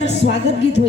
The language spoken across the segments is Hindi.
स्वागत गीत हो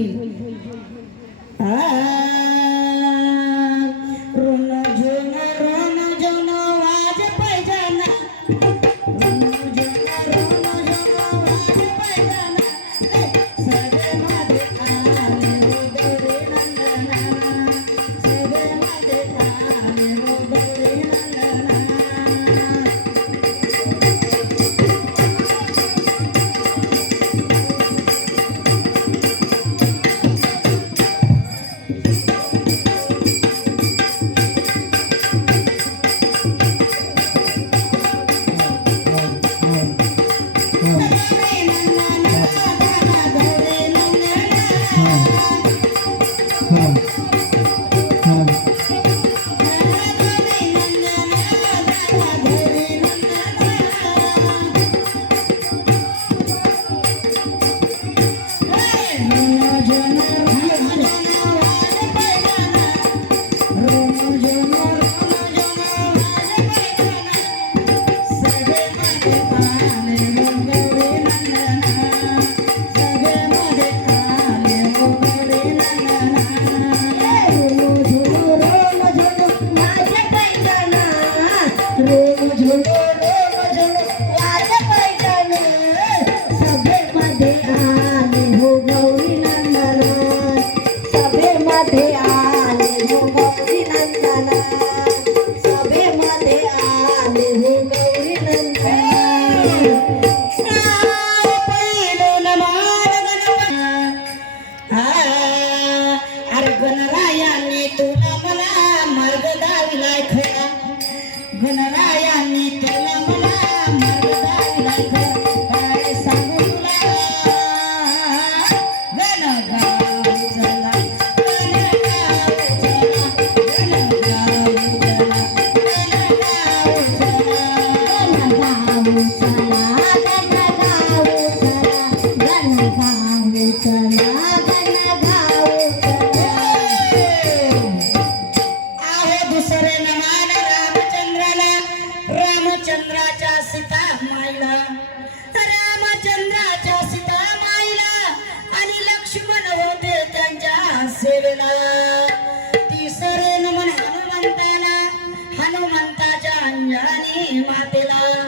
राणी मातेला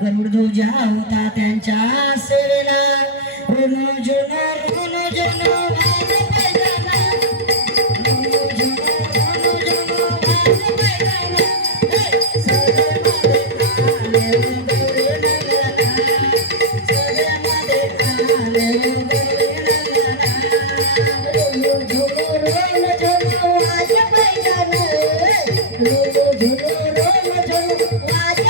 गरुड ध्वजा होता त्यांच्या सेवेला ऋणू जुनो ऋणू जुनो no, no, no, no. 真，我真。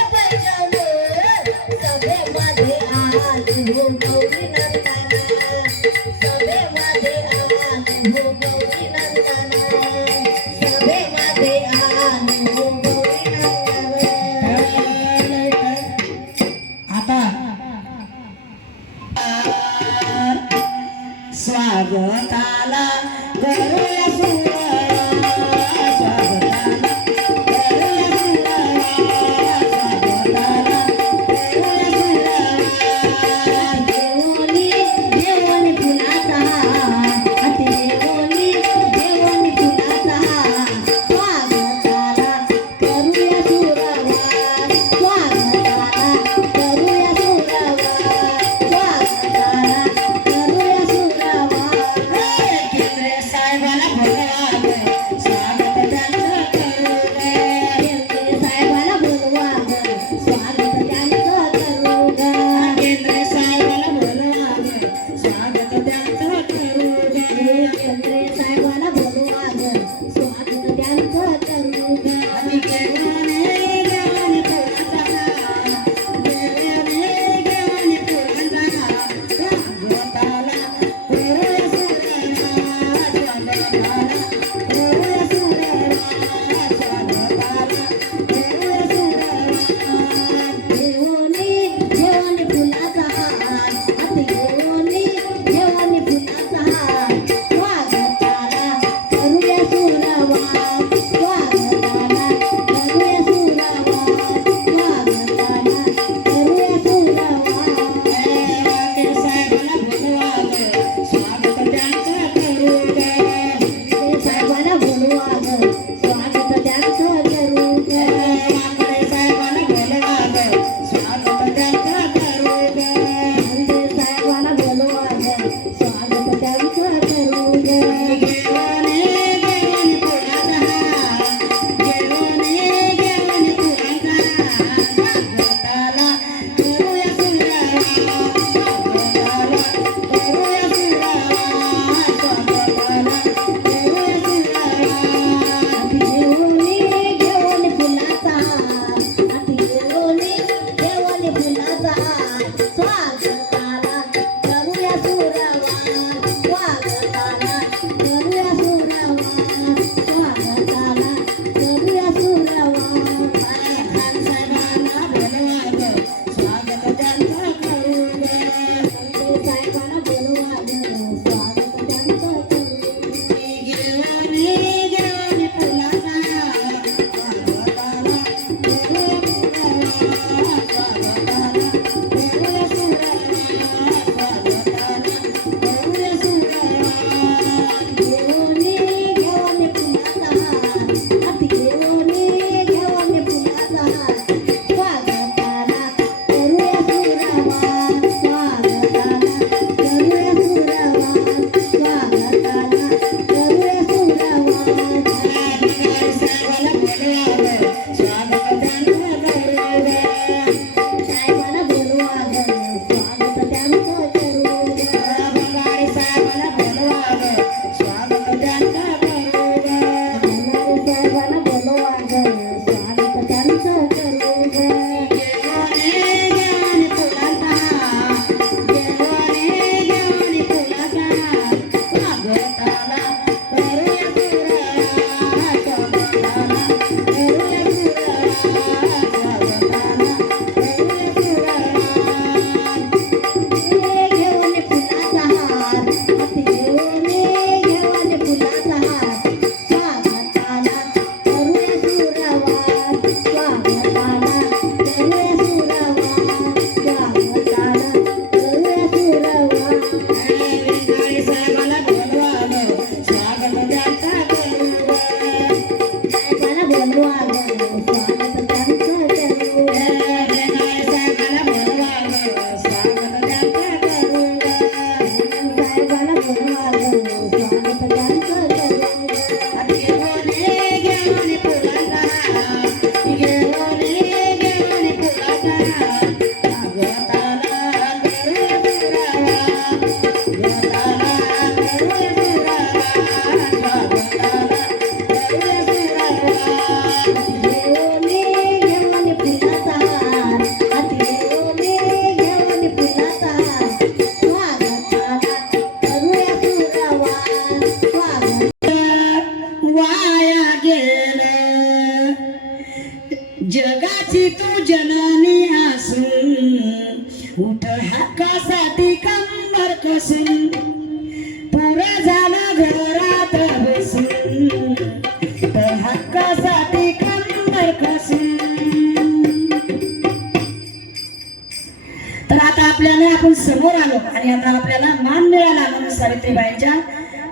असल्याने आपण समोर आलो आणि आता आपल्याला मान मिळाला म्हणून सावित्रीबाईंच्या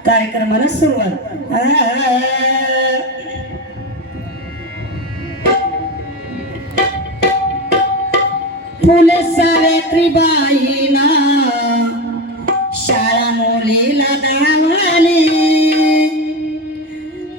कार्यक्रमाला सुरुवात. फुले सावित्रीबाई ना